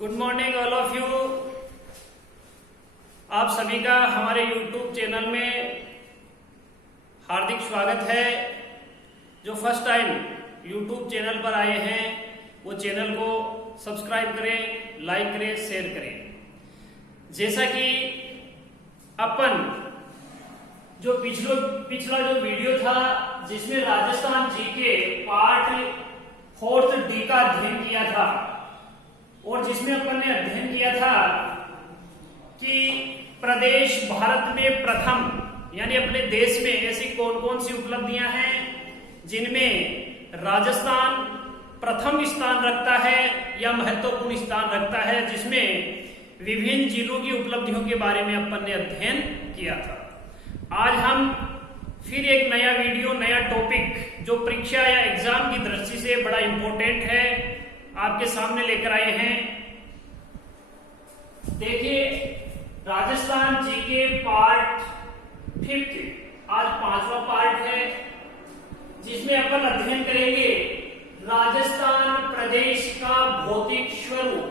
Good morning all of you. आप सभी का हमारे YouTube चैनल में हार्दिक स्वागत है। जो फर्स्ट टाइम YouTube चैनल पर आए हैं वो चैनल को सब्सक्राइब करें, लाइक करें, शेयर करें। जैसा कि अपन जो पिछला जो वीडियो था जिसमें राजस्थान जीके पार्ट 4 डी का अध्ययन किया था और जिसमें अपन ने अध्ययन किया था कि प्रदेश भारत में प्रथम यानी अपने देश में ऐसी कौन कौन सी उपलब्धियां हैं जिनमें राजस्थान प्रथम स्थान रखता है या महत्वपूर्ण स्थान रखता है, जिसमें विभिन्न जिलों की उपलब्धियों के बारे में अपन ने अध्ययन किया था। आज हम फिर एक नया वीडियो, नया टॉपिक जो परीक्षा या एग्जाम की दृष्टि से बड़ा इंपॉर्टेंट है आपके सामने लेकर आए हैं। देखिए, राजस्थान जीके पार्ट 5 आज 5वां पार्ट है जिसमें अपन अध्ययन करेंगे राजस्थान प्रदेश का भौतिक स्वरूप।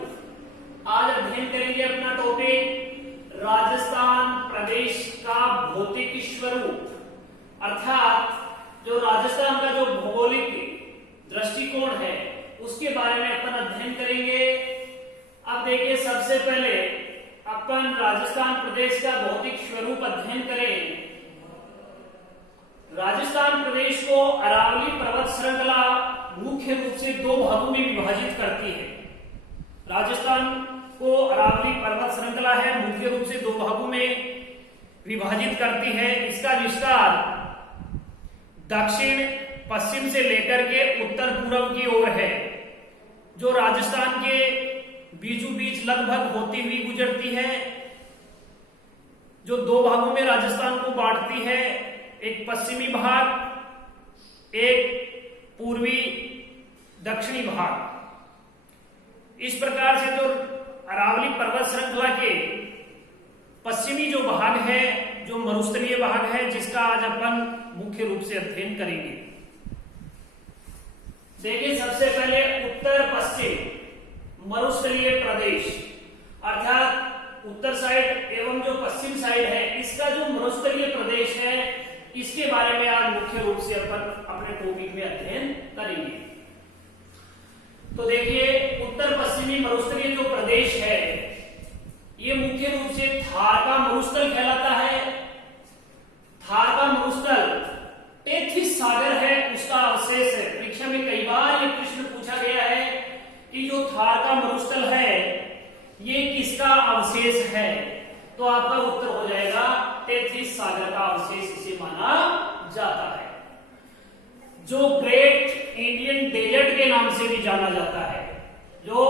आज अध्ययन करेंगे अपना टॉपिक राजस्थान प्रदेश का भौतिक स्वरूप, अर्थात जो राजस्थान का जो भौगोलिक दृष्टिकोण है उसके बारे में अपन अध्ययन करेंगे। अब देखिए, सबसे पहले अपन राजस्थान प्रदेश का भौतिक स्वरूप अध्ययन करें। राजस्थान प्रदेश को अरावली पर्वत श्रृंखला मुख्य रूप से 2 भागों में विभाजित करती है। राजस्थान को अरावली पर्वत श्रृंखला है मुख्य रूप से 2 भागों में विभाजित करती है। इसका विस्तार दक्षिण पश्चिम से लेकर के उत्तर पूर्व की ओर है, जो राजस्थान के बीचों बीच लगभग होती हुई गुजरती है, जो 2 भागों में राजस्थान को बांटती है, एक पश्चिमी भाग, एक पूर्वी दक्षिणी भाग। इस प्रकार से जो अरावली पर्वत श्रृंखला के पश्चिमी जो भाग है, जो मरुस्थलीय भाग है, जिसका आज अपन मुख्य रूप से अध्ययन करेंगे। देखिए, सबसे पहले उत्तर पश्चिम मरुस्थलीय प्रदेश, अर्थात उत्तर साइड एवं जो पश्चिम साइड है, इसका जो मरुस्थलीय प्रदेश है इसके बारे में आज मुख्य रूप से अपन अपने टॉपिक में अध्ययन करेंगे। तो देखिए, उत्तर पश्चिमी मरुस्थलीय जो प्रदेश है ये मुख्य रूप से थार का मरुस्थल कहलाता है। थार का मरुस्थल टेथिस सागर है, उसका अवशेष है। परीक्षा में कई बार ये प्रश्न पूछा गया है कि जो थार का मरुस्थल है ये किसका अवशेष है, तो आपका उत्तर हो जाएगा टेथिस सागर का अवशेष इसे माना जाता है, जो ग्रेट इंडियन डेजर्ट के नाम से भी जाना जाता है। जो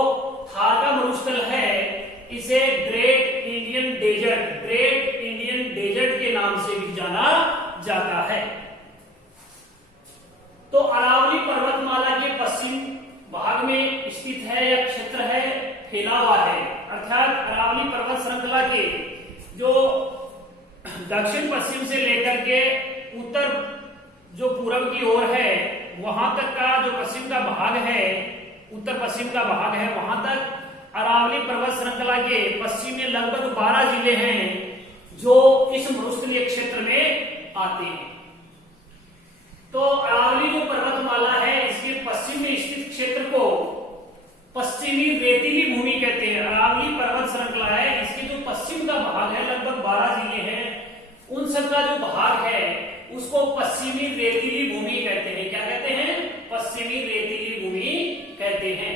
थार का मरुस्थल है इसे ग्रेट इंडियन डेजर्ट के नाम से भी जाना जाता है। तो अरावली पर्वतमाला के पश्चिम भाग में स्थित है या क्षेत्र है, फैला हुआ है, अर्थात अरावली पर्वत श्रृंखला के जो दक्षिण पश्चिम से लेकर के उत्तर जो पूर्व की ओर है वहां तक का जो पश्चिम का भाग है, उत्तर पश्चिम का भाग है, वहां तक अरावली पर्वत श्रृंखला के पश्चिम में लगभग 12 जिले हैं जो इस मरुस्थलीय क्षेत्र में आते हैं। तो अरावली जो पर्वतमाला है इसके पश्चिम में स्थित क्षेत्र को पश्चिमी रेतीली भूमि कहते हैं। अरावली पर्वत श्रृंखला है, इसके जो पश्चिम का भाग है, लगभग 12 जिले हैं, उन सब का जो भाग है उसको पश्चिमी रेतीली भूमि कहते हैं। क्या कहते हैं? पश्चिमी रेतीली भूमि कहते हैं,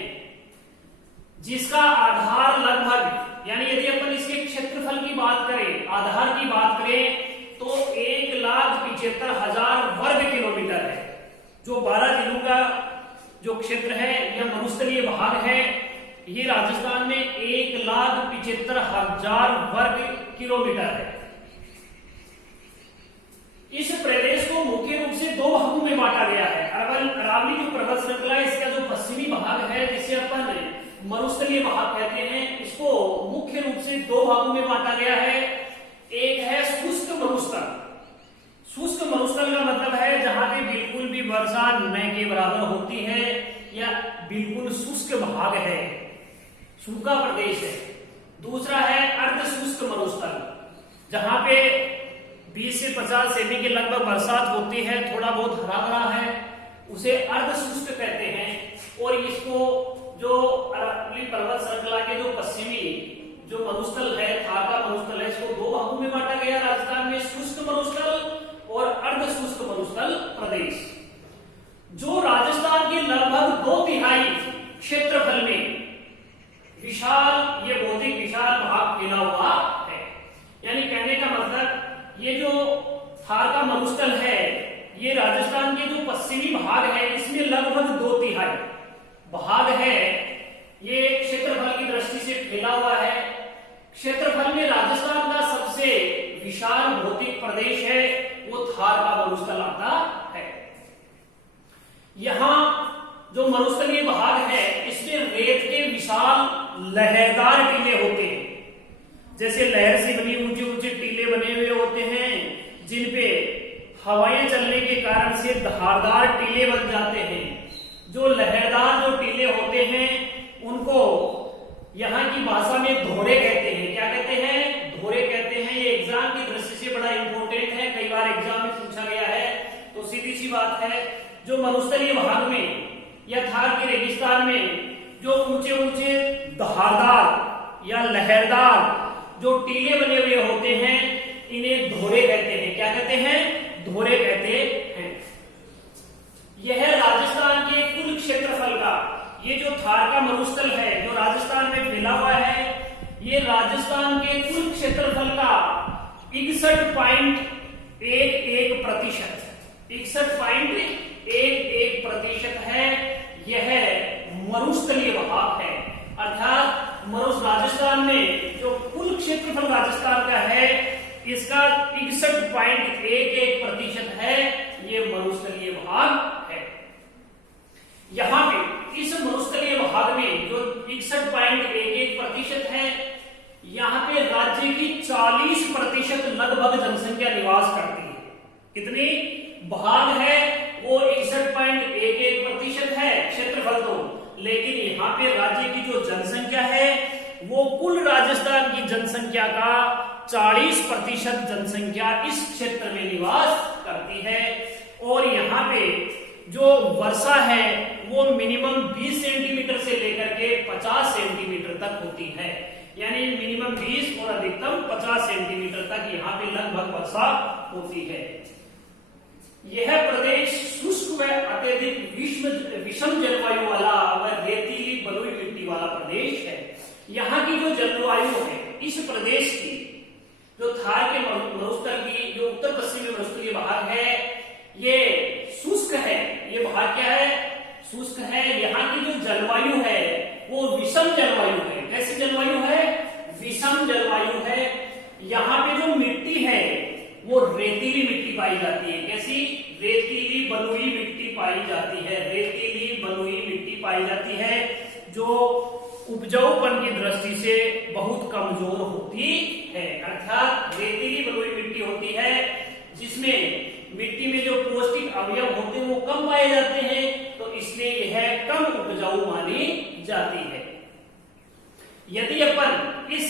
जिसका आधार लगभग, यानी यदि अपन इसके क्षेत्रफल की बात करें, आधार की बात करें, तो 1,75,000 वर्ग किलोमीटर है। जो 12 जिलों का जो क्षेत्र है यह मरुस्थलीय भाग है, ये राजस्थान में 1,75,000 वर्ग किलोमीटर है। इस प्रदेश को मुख्य रूप से 2 भागों में बांटा गया है। अरावली जो पर्वत श्रृंखला है इसका जो पश्चिमी भाग है, जिसे अपन मरुस्थलीय भाग कहते हैं, इसको मुख्य रूप से 2 भागों में बांटा गया है। एक है शुष्क मरुस्थल। शुष्क मरुस्थल का मतलब है जहां पे बिल्कुल भी वर्षा न के बराबर होती है या बिल्कुल शुष्क भाग है। सूखा प्रदेश है। दूसरा है अर्ध शुष्क मरुस्थल, जहां पे 20 से 50 सेमी के लगभग बरसात होती है, थोड़ा बहुत हरा भरा है, उसे अर्ध शुष्क कहते हैं। और इसको जो अरावली पर्वत श्रृंखला के जो पश्चिमी जो मरुस्थल है, थार का मरुस्थल है, इसको दो भागों में बांटा गया राजस्थान में, शुष्क मरुस्थल और अर्ध शुष्क मरुस्थल प्रदेश। जो राजस्थान के लगभग 2/3 क्षेत्रफल में विशाल, ये बहुत ही विशाल भाग फैला हुआ है। यानी कहने का मतलब ये जो थार का मरुस्थल है, ये राजस्थान के जो पश्चिमी भाग है, इसमें लगभग 2/3 भाग है, ये क्षेत्रफल की दृष्टि से फैला हुआ है। क्षेत्रफल में राजस्थान का सबसे विशाल भौतिक प्रदेश है, वो थार का मरुस्थल आता है। यहां जो मरुस्थलीय भाग है, इसमें रेत के विशाल लहरदार टीले होते हैं। जैसे लहर से बनी ऊंचे ऊंचे टीले बने हुए होते हैं, जिनपे हवाएं चलने के कारण से धारदार टीले बन जाते हैं। जो लहरदार जो टीले होते हैं, उनको यहाँ की भाषा में धोरे कहते हैं। क्या कहते हैं? धोरे कहते हैं। ये एग्जाम की दृष्टि से बड़ा इंपॉर्टेंट है, कई बार एग्जाम में पूछा गया है। तो सीधी सी बात है, जो मरुस्थलीय भाग में या थार के रेगिस्तान में जो ऊंचे ऊंचे धारदार या लहरदार जो टीले बने हुए होते हैं, इन्हें धोरे कहते हैं। क्या कहते हैं? धोरे कहते हैं। यह राजस्थान के कुल क्षेत्रफल का, ये जो थार का मरुस्थल है जो राजस्थान में फैला हुआ है, ये राजस्थान के कुल क्षेत्रफल का 61.11% है। यह मरुस्थलीय भाग है, अर्थात राजस्थान में जो कुल क्षेत्रफल राजस्थान का है, इसका 61.11% है, ये मरुस्थलीय भाग है। यहां पे इस मरुस्थलीय भाग में जो 61.11% है, यहां पे राज्य की 40% लगभग जनसंख्या निवास करती है। कितनी भाग है? वो 61.11% है क्षेत्रफल तो, लेकिन यहाँ पे राज्य की जो जनसंख्या है, वो कुल राजस्थान की जनसंख्या का 40% जनसंख्या इस क्षेत्र में निवास करती है। और यहाँ पे जो वर्षा है, वो मिनिमम 20 सेंटीमीटर से लेकर के 50 सेंटीमीटर तक होती है। यानी मिनिमम 20 और अधिकतम 50 सेंटीमीटर तक यहाँ पे लगभग वर्षा होती है। यह प्रदेश शुष्क व अत्यधिक विषम जलवायु वाला व रेतीली बलुई मिट्टी वाला प्रदेश है। यहाँ की जो जलवायु है इस प्रदेश की, जो थार के मरुस्थल की जो उत्तर पश्चिमी मरुस्थलीय भाग है, ये शुष्क है। ये भाग क्या है? शुष्क है। यहाँ की जो जलवायु है वो विषम जलवायु है। कैसी जलवायु है? विषम जलवायु है। यहाँ पे जो मिट्टी है वो रेतीली मिट्टी पाई जाती है। कैसी? रेतीली बलुई मिट्टी पाई जाती है। रेतीली बलुई मिट्टी पाई जाती है, जो उपजाऊपन की दृष्टि से बहुत कमजोर होती है। अर्थात रेतीली बलुई मिट्टी होती है जिसमें मिट्टी में जो पौष्टिक अवयव होते हैं वो कम पाए जाते हैं, तो इसलिए यह कम उपजाऊ मानी जाती है। यदि अपन इस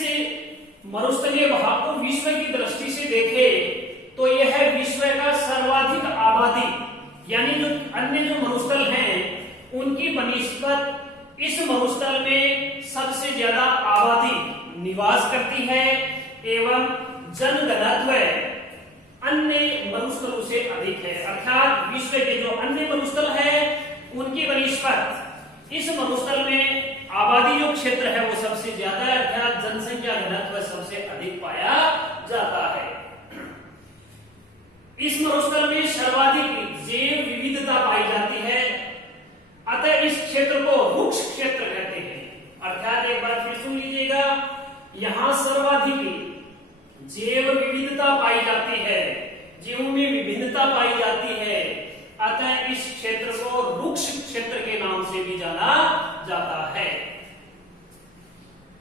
मरुस्थलीय भाग को विश्व की दृष्टि से देखें, तो यह विश्व का सर्वाधिक आबादी, यानी जो अन्य जो मरुस्थल हैं उनकी बनिस्बत इस मरुस्थल में सबसे ज्यादा आबादी निवास करती है, एवं जनघनत्व अन्य मरुस्थलों से अधिक है। अर्थात विश्व के जो अन्य मरुस्थल है उनकी बनिस्बत इस मरुस्थल में आबादी जो क्षेत्र है वो सबसे ज्यादा है, अर्थात जनसंख्या घनत्व सबसे अधिक पाया जाता है। इस मरुस्थल में सर्वाधिक जैव विविधता पाई जाती है, अतः इस क्षेत्र को रुक्ष क्षेत्र कहते हैं। अर्थात एक बार फिर सुन लीजिएगा, यहाँ सर्वाधिक जैव विविधता पाई जाती है, जीव में विभिन्नता पाई जाती है, अतः इस क्षेत्र को रुक्ष क्षेत्र के नाम से भी जाना जाता है।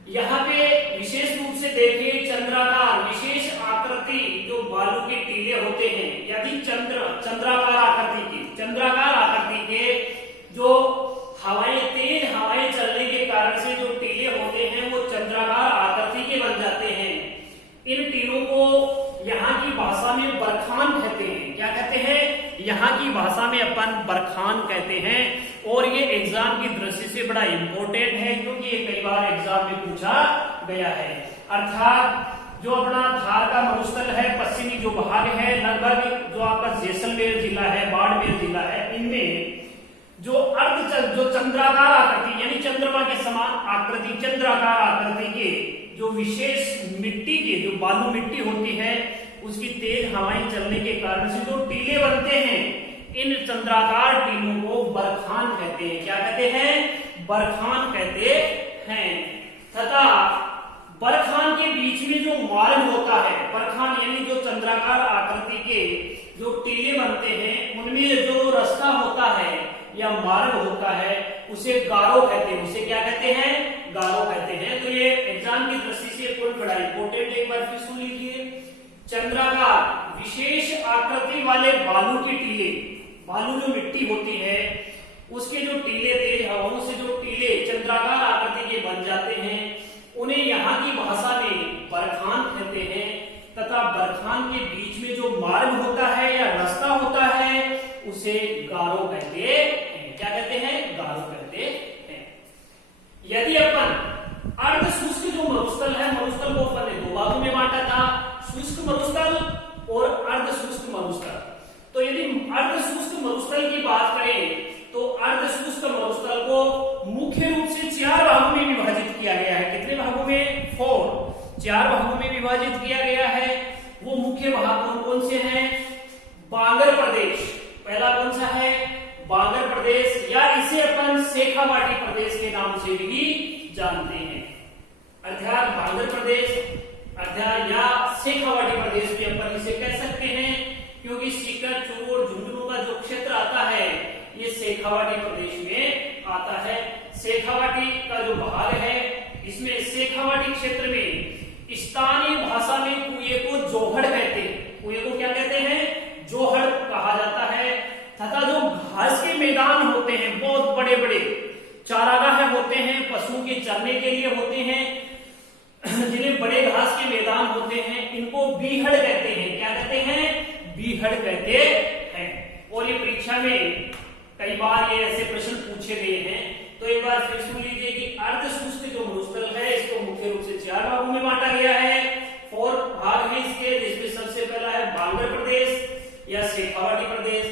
यहाँ पे विशेष रूप से देखिए, चंद्राकार विशेष आकृति जो बालू के टीले होते हैं, यदि चंद्राकार आकृति के जो तेज हवाएं चलने के कारण से जो टीले होते हैं, यहाँ की भाषा में अपन बरखान कहते हैं। और ये एग्जाम की दृष्टि से बड़ा इंपॉर्टेंट है क्योंकि ये कई बार एग्जाम में पूछा गया है। अर्थात जो अपना धार का मरुस्थल है, पश्चिमी जो भाग है, लगभग जो आपका जैसलमेर जिला है, बाड़मेर जिला है, इनमें जो चंद्राकार आकृति यानी चंद्रमा के समान आकृति, चंद्राकार आकृति के जो विशेष मिट्टी के जो बालू मिट्टी होती है उसकी तेज हवाएं चलने के कारण से जो टीले बनते हैं, इन चंद्राकार टीलों को बरखान कहते हैं। क्या कहते हैं? बरखान कहते हैं। तथा बरखान के बीच में जो मार्ग होता है, बरखान यानी जो चंद्राकार आकृति के जो टीले बनते हैं उनमें जो रास्ता होता है या मार्ग होता है उसे गारो कहते हैं। उसे क्या कहते हैं? गारो कहते हैं। तो ये एग्जाम की दृष्टि से कोई बड़ा इंपॉर्टेंट, एक बार फिर सुन लीजिए। चंद्राकार विशेष आकृति वाले बालू के टीले, बालू जो मिट्टी होती है उसके जो टीले, तेज हवाओं से जो टीले चंद्राकार आकृति के बन जाते हैं उन्हें यहाँ की भाषा में बरखान कहते हैं। तथा बरखान के बीच में जो मार्ग होता है या रास्ता होता है उसे गारो कहते हैं। क्या कहते हैं? गारो कहते हैं। यदि अपन अर्ध शुष्क जो मरुस्थल है, मरुस्थल को अपन ने दो भागों में बांटा था, शुष्क मरुस्थल और अर्ध शुष्क मरुस्थल। तो यदि अर्ध शुष्क मरुस्थल की बात करें तो अर्ध शुष्क मरुस्थल को मुख्य रूप से 4 भागों में विभाजित किया गया है। कितने भागों में? 4 भागों में विभाजित किया गया है। वो मुख्य भाग कौन कौन से हैं? बांगर प्रदेश, पहला कौन सा है? बांगर प्रदेश, या इसे अपन शेखावाटी प्रदेश के नाम से भी जानते हैं। अर्थात बांगर प्रदेश अर्थात या शेखावाटी प्रदेश भी अपन इसे कह सकते हैं क्योंकि सीकर, चूरू और झुंझुनू का जो क्षेत्र आता है ये शेखावाटी प्रदेश में आता है। शेखावाटी का जो भाग है इसमें शेखावाटी क्षेत्र में स्थानीय भाषा में कुएं को जोहड़ कहते हैं। कुएं को क्या कहते हैं? जोहड़ कहा जाता है। तथा जो घास के मैदान होते हैं, बहुत बड़े बड़े चारागाह होते हैं, पशुओं के चरने के लिए होते हैं, जिन्हें बड़े घास के मैदान होते हैं, इनको बीहड़ कहते हैं। क्या कहते हैं? बीहड़ कहते हैं। और ये परीक्षा में कई बार ये ऐसे प्रश्न पूछे गए हैं। तो एक बार फिर सुन लीजिए कि अर्ध शुष्क जो मरुस्थल है इसको मुख्य रूप से 4 भागों में बांटा गया है। 4 भाग हैं इसके, जिसमें सबसे पहला है बांगर प्रदेश या शेखावाटी प्रदेश।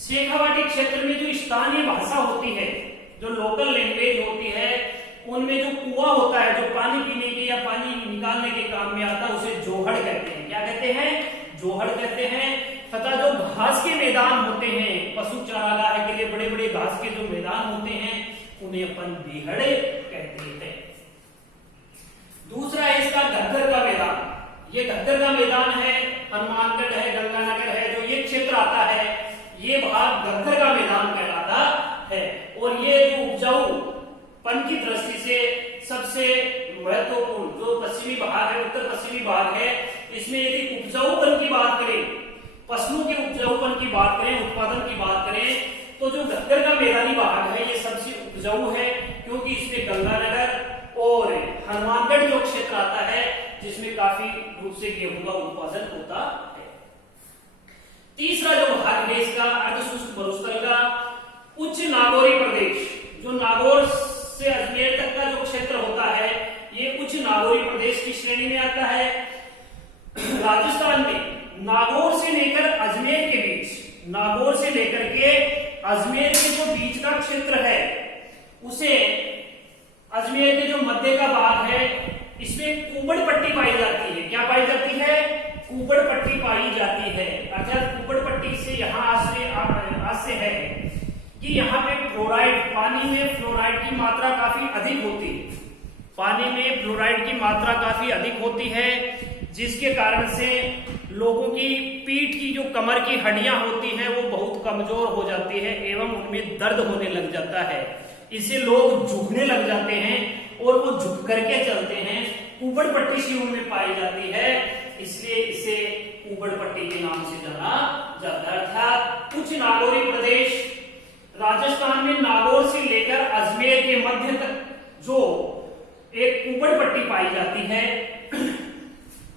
शेखावाटी क्षेत्र में जो स्थानीय भाषा होती है, जो लोकल लैंग्वेज होती है, उनमें जो कुआं होता है, जो पानी पीने के या पानी निकालने के काम में आता है, उसे जोहड़ कहते हैं। क्या कहते हैं? जोहड़ कहते हैं। तथा जो घास के मैदान होते हैं, पशु चारागाह के लिए बड़े बड़े घास के जो मैदान होते हैं उन्हें अपन बीहड़ कहते हैं। दूसरा है इसका घग्गर का मैदान। ये घग्गर का मैदान है, हनुमानगढ़ है, गंगानगर है, जो ये क्षेत्र आता है ये भाग घग्गर का मैदान कहलाता है। और ये जो उपजाऊपन की दृष्टि से सबसे महत्वपूर्ण जो पश्चिमी भाग है, उत्तर पश्चिमी भाग है, इसमें यदि उपजाऊपन की बात करें, फसलों के उपजाऊपन की बात करें, उत्पादन की बात करें, तो जो घग्गर का मैदानी भाग है ये सबसे उपजाऊ है क्योंकि इसमें गंगानगर और हनुमानगढ़ जो क्षेत्र आता है जिसमें काफी रूप से गेहूं का उत्पादन होता है। तीसरा जो भाग है इसका अर्धशुष्क मरुस्थल का उच्च नागौरी प्रदेश, जो नागौर से अजमेर तक का जो क्षेत्र होता है ये उच्च नागौरी प्रदेश की श्रेणी में आता है। राजस्थान में नागौर से लेकर अजमेर के बीच, नागौर से लेकर के अजमेर के जो बीच का क्षेत्र है उसे अजमेर के जो मध्य का भाग है इसमें कुबड़ पट्टी पाई जाती है। क्या पाई जाती है? कुबड़ पट्टी पाई जाती है। अर्थात कुबड़ पट्टी से यहाँ आज से है कि यहाँ पे फ्लोराइड, पानी में फ्लोराइड की मात्रा काफी अधिक होती है। पानी में फ्लोराइड की मात्रा काफी अधिक होती है जिसके कारण से लोगों की पीठ की जो कमर की हड्डियां होती हैं वो बहुत कमजोर हो जाती है एवं उनमें दर्द होने लग जाता है। इससे लोग झुकने लग जाते हैं और वो झुक करके चलते हैं। कुबड़ पट्टी सी उनमें पाई जाती है, इसलिए इसे कुबड़ पट्टी के नाम से जाना जाता है। अर्थात उच्च नागौरी प्रदेश राजस्थान में नागौर से लेकर अजमेर के मध्य तक जो एक कुबड़ पट्टी पाई जाती है,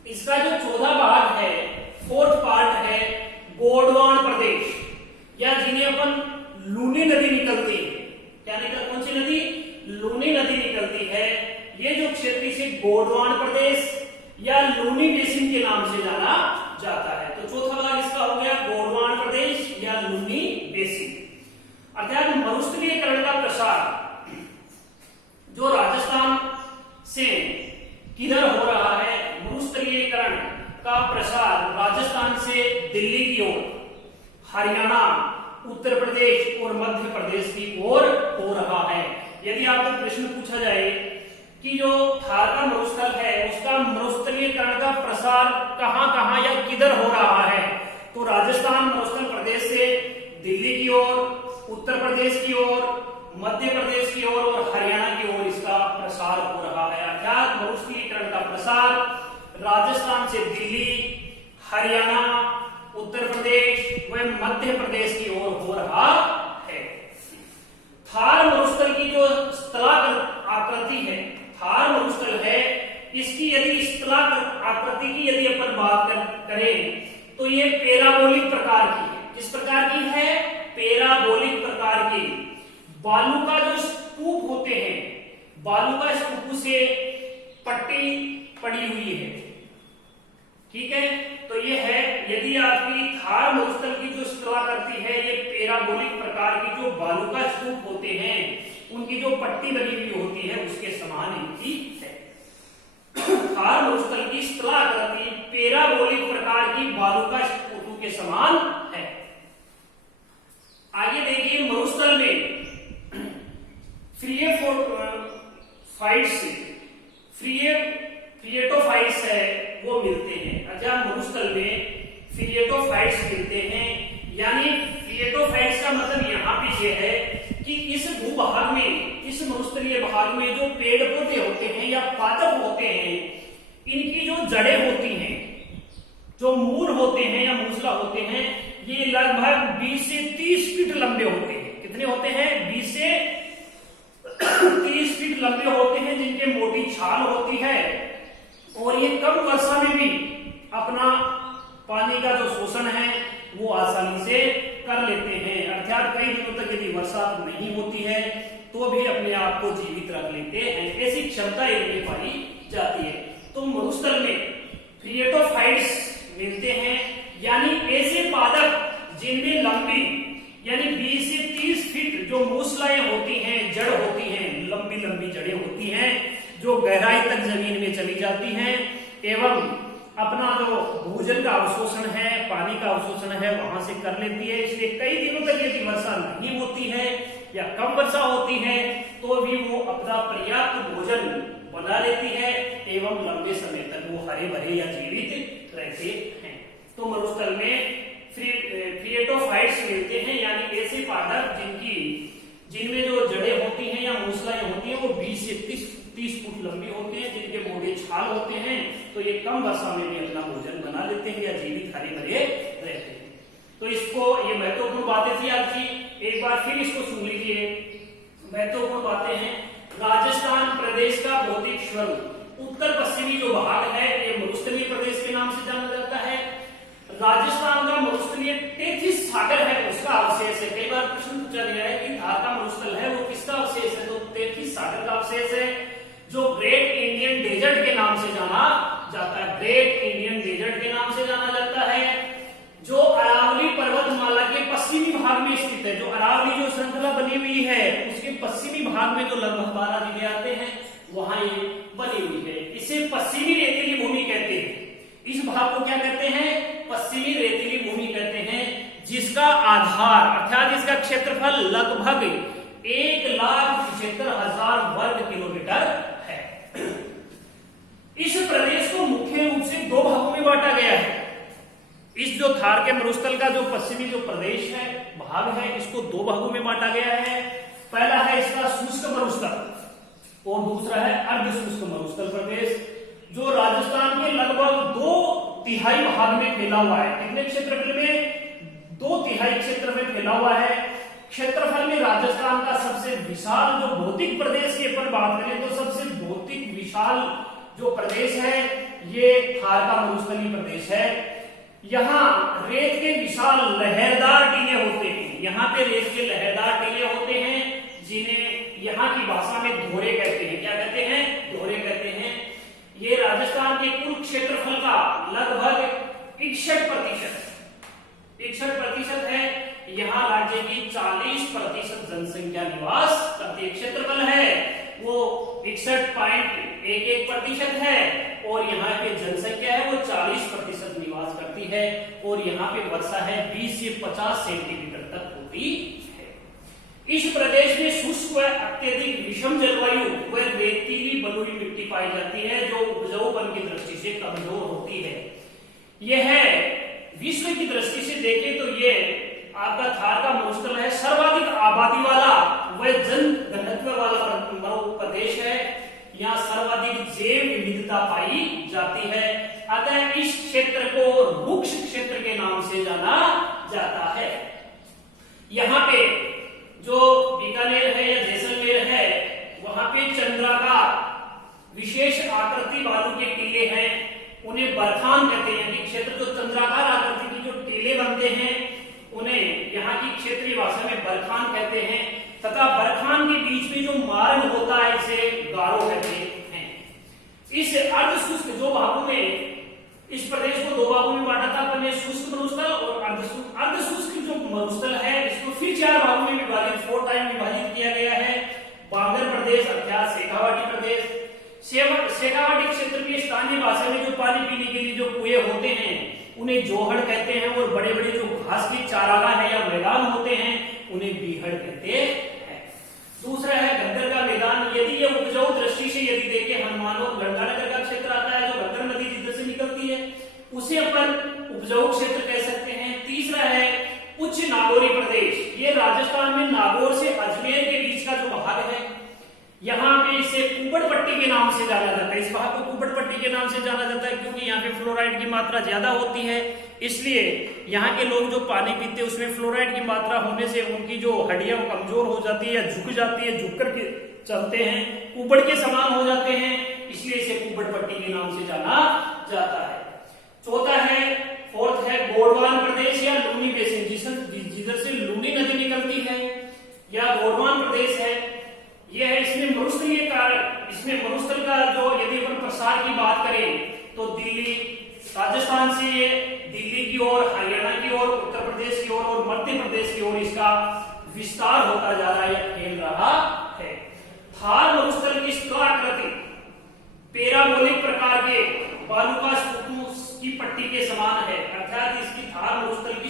इसका जो चौथा भाग है, 4th पार्ट है गोंडवान प्रदेश। या जिन्हें अपन लूनी नदी निकलती है, क्या निकल, कौन सी नदी, लूनी नदी निकलती है, ये जो क्षेत्र इसे गोंडवाना प्रदेश या लूनी बेसिन के नाम से जाना जाता है। तो चौथा भाग इसका हो गया गोंडवाना प्रदेश या लूनी बेसिन। अर्थात मरुस्थलीकरण का प्रसार जो राजस्थान से किधर हो रहा है, मरुस्थलीकरण का प्रसार राजस्थान से दिल्ली की ओर, हरियाणा, उत्तर प्रदेश और मध्य प्रदेश की ओर हो रहा है। यदि आपको प्रश्न पूछा जाए कि जो थार का मरुस्थल है उसका मरुस्थलीकरण का प्रसार कहां कहां या किधर हो रहा है, तो राजस्थान मरुस्थल प्रदेश से दिल्ली की ओर, उत्तर प्रदेश की ओर, मध्य प्रदेश की ओर और हरियाणा की ओर इसका प्रसार हो रहा है। अर्थात मरुस्थलीकरण का प्रसार राजस्थान से दिल्ली, हरियाणा, उत्तर प्रदेश व मध्य प्रदेश की ओर हो रहा है। थार मरुस्थल की जो स्थलाकृत आकृति है, थार मरुस्थल है, इसकी यदि स्थलाकृत आकृति की यदि अपन बात करें तो ये पैराबोलिक प्रकार की है। किस प्रकार की है, पैराबोलिक प्रकार की। बालू का जो स्तूप होते हैं, बालू का स्तूप से पट्टी पड़ी हुई है, ठीक है। तो ये है, यदि आपकी थार मरुस्थल की जो स्थलाकृति है ये पैराबोलिक प्रकार की, जो बालू का स्तूप होते हैं उनकी जो पट्टी बनी हुई होती है उसके समान इनकी है। थार मरुस्थल की स्थलाकृति पैराबोलिक प्रकार की बालू का स्तूप के समान है। आगे देखिए, मरुस्थल में फ्रिएटोफाइट्स है वो मिलते हैं। अच्छा, मरुस्थल में फ्रिएटोफाइट्स मिलते हैं, यानी फ्रिएटोफाइट्स का मतलब यहाँ पे ये है कि इस भूभाग में, इस मरुस्थलीय भाग में जो पेड़ पौधे होते हैं या पादप होते हैं, इनकी जो जड़ें होती हैं, जो मूल होते हैं या मूसला होते हैं, ये लगभग 20 से 30 फीट लंबे होते हैं। कितने होते हैं, 20 से 30 फीट लंबे होते हैं, जिनके मोटी छाल होती है और ये कम वर्षा में भी अपना पानी का जो शोषण है वो आसानी से कर लेते हैं। अर्थात कई दिनों तक यदि वर्षा नहीं होती है तो भी अपने आप को जीवित रख लेते हैं, ऐसी क्षमता इनमें पाई जाती है। तो मरुस्थल में फ्रिएटोफाइट्स मिलते हैं, यानी ऐसे पादप जिनमें लंबी यानी 20 से 30 फीट जो मूसलाएं होती हैं, जड़ होती हैं, लंबी लंबी जड़ें होती हैं जो गहराई तक जमीन में चली जाती हैं एवं अपना जो भूजल का अवशोषण है, पानी का अवशोषण है वहां से कर लेती है। इसलिए कई दिनों तक यदि वर्षा नहीं होती है या कम वर्षा होती है तो भी वो अपना पर्याप्त भोजन बना लेती है एवं लंबे समय तक वो हरे भरे या जीवित रहते हैं। तो मरुस्थल में फ्रिएटोफाइट्स मिलते हैं, यानी ऐसे पादप जिनमें जो जड़ें होती हैं या मूसलाएं होती हैं वो 20 से 30 फुट लंबी होते हैं, जिनके मोटे छाल होते हैं, तो ये कम वर्षा में भी अपना भोजन बना लेते हैं या जीवित हरे भरे रहते हैं। तो इसको, ये महत्वपूर्ण बातें थी आज की, एक बार फिर इसको सुन लीजिए। महत्वपूर्ण बातें हैं, राजस्थान प्रदेश का भौतिक स्वरूप, उत्तर पश्चिमी जो भाग है ये मरुस्थलीय प्रदेश के नाम से जाना जाता है। राजस्थान का मरुस्थलीय 33 सागर है उसका अवशेष है। कई बार प्रश्न पूछा गया है कि थार का मरुस्थल है वो किसका अवशेष है, तो 33 सागर का अवशेष है जो ग्रेट इंडियन डेजर्ट के नाम से जाना जाता है। ग्रेट इंडियन डेजर्ट के नाम से जाना जाता है, जो अरावली पर्वतमाला के पश्चिमी भाग में स्थित है। जो अरावली जो श्रृंखला बनी हुई है उसके पश्चिमी भाग में जो लगभग 12 जिले आते हैं वहां ये बनी हुई है। इसे पश्चिमी रेतीली भूमि कहते हैं। इस भाग को क्या कहते हैं, पश्चिमी रेतीली भूमि कहते हैं, जिसका आधार अर्थात इसका क्षेत्रफल लगभग 1,75,000 वर्ग किलोमीटर है। इस प्रदेश को मुख्य रूप से 2 भागों में बांटा गया है। इस जो थार के मरुस्थल का जो पश्चिमी जो प्रदेश है, भाग है, इसको 2 भागों में बांटा गया है। पहला है इसका शुष्क मरुस्थल और दूसरा है अर्ध शुष्क मरुस्थल प्रदेश, जो राजस्थान के लगभग 2/3 भाग में फैला हुआ है। कितने क्षेत्रफल में, 2/3 क्षेत्र में फैला हुआ है। क्षेत्रफल में राजस्थान का सबसे विशाल जो भौतिक प्रदेश की अपन बात करें तो सबसे भौतिक विशाल जो प्रदेश है ये थार का मरुस्थलीय प्रदेश है। यहाँ रेत के विशाल लहरदार टीले होते हैं। यहाँ पे रेत के लहरदार टीले होते हैं जिन्हें यहाँ की भाषा में धोरे कहते हैं। क्या कहते हैं? धोरे कहते हैं। ये राजस्थान के कुल क्षेत्रफल का लगभग 61% है। यहाँ राज्य की 40% जनसंख्या निवास करती है। क्षेत्रफल है वो 61.11% है और यहाँ पे जनसंख्या है वो 40% निवास करती है और यहाँ पे वर्षा है 20 से 50 सेंटीमीटर तक होती है। इस प्रदेश में शुष्क व अत्यधिक विषम जलवायु व रेतीली बलुई मिट्टी पाई जाती है जो उपजाऊपन की दृष्टि से कमजोर होती है। यह विश्व की दृष्टि से देखें तो ये आपका थार का मरुस्थल है, सर्वाधिक आबादी वाला व जन घनत्व वाला प्रदेश है। यहाँ सर्वाधिक जैव विविधता पाई जाती है, अतः इस क्षेत्र को रुक्ष क्षेत्र के नाम से जाना जाता है। यहाँ पे जो बीकानेर है या जैसलमेर है वहां पे चंद्राकार विशेष आकृति वालों के टीले हैं, उन्हें बरखान कहते हैं। ये क्षेत्र जो चंद्राकार आकृति की जो टीले बनते हैं उन्हें यहाँ की क्षेत्रीय भाषा में बरखान कहते हैं तथा बरखान के बीच में जो मार्ग होता है इसे गारो कहते हैं। इस अर्धशुष्क जो भागों में इस प्रदेश को दो भागों में बांटा था, पहले शुष्क मरुस्थल और अर्धशुष्क जो मरुस्थल है इसको फिर 4 भागों में विभाजित 4 टाइम विभाजित किया गया है। बांगर प्रदेश अर्थात शेखावाटी प्रदेश। शेखावाटी क्षेत्र की स्थानीय भाषा में जो पानी पीने के लिए जो कुएं होते हैं उन्हें जोहड़ कहते हैं और बड़े बड़े जो घास के चारागाह है या मैदान होते हैं उन्हें बीहड़ कहते हैं। दूसरा है घग्गर का मैदान। यदि ये उपजाऊ दृष्टि से यदि देखें, हनुमान और गंगानगर का क्षेत्र आता है जो घग्गर नदी जिधर से निकलती है उसे अपन उपजाऊ क्षेत्र कह सकते हैं। तीसरा है उच्च नागौरी प्रदेश। ये राजस्थान में नागौर से अजमेर के बीच का जो भाग है यहाँ पे इसे कुबड़ पट्टी के नाम से जाना जाता है। इस भाग को कुबड़ पट्टी के नाम से जाना जाता है क्योंकि यहाँ पे फ्लोराइड की मात्रा ज्यादा होती है, इसलिए यहाँ के लोग जो पानी पीते हैं उसमें फ्लोराइड की मात्रा होने से उनकी जो हड्डियां कमजोर हो जाती है या झुक जाती है, झुक करके चलते हैं, कुबड़ के समान हो जाते हैं, इसलिए इसे कुबड़ पट्टी के नाम से जाना जाता है। चौथा है, फोर्थ है गोंडवान प्रदेश या लूनी बेसिन, जिधर से लूनी नदी निकलती है या गोंडवान प्रदेश है। यह है इसमें मरुस्थलीय कारण, इसमें मरुस्थल का जो यदि अपन प्रसार की बात करें तो दिल्ली, राजस्थान से दिल्ली की ओर, हरियाणा की ओर, उत्तर प्रदेश की ओर और मध्य प्रदेश की ओर इसका विस्तार होता जा रहा है या फैल रहा है। थार मरुस्थल की आकृति पैराबोलिक प्रकार के बालू का की पट्टी के समान है, अर्थात इसकी थार मरुस्थल की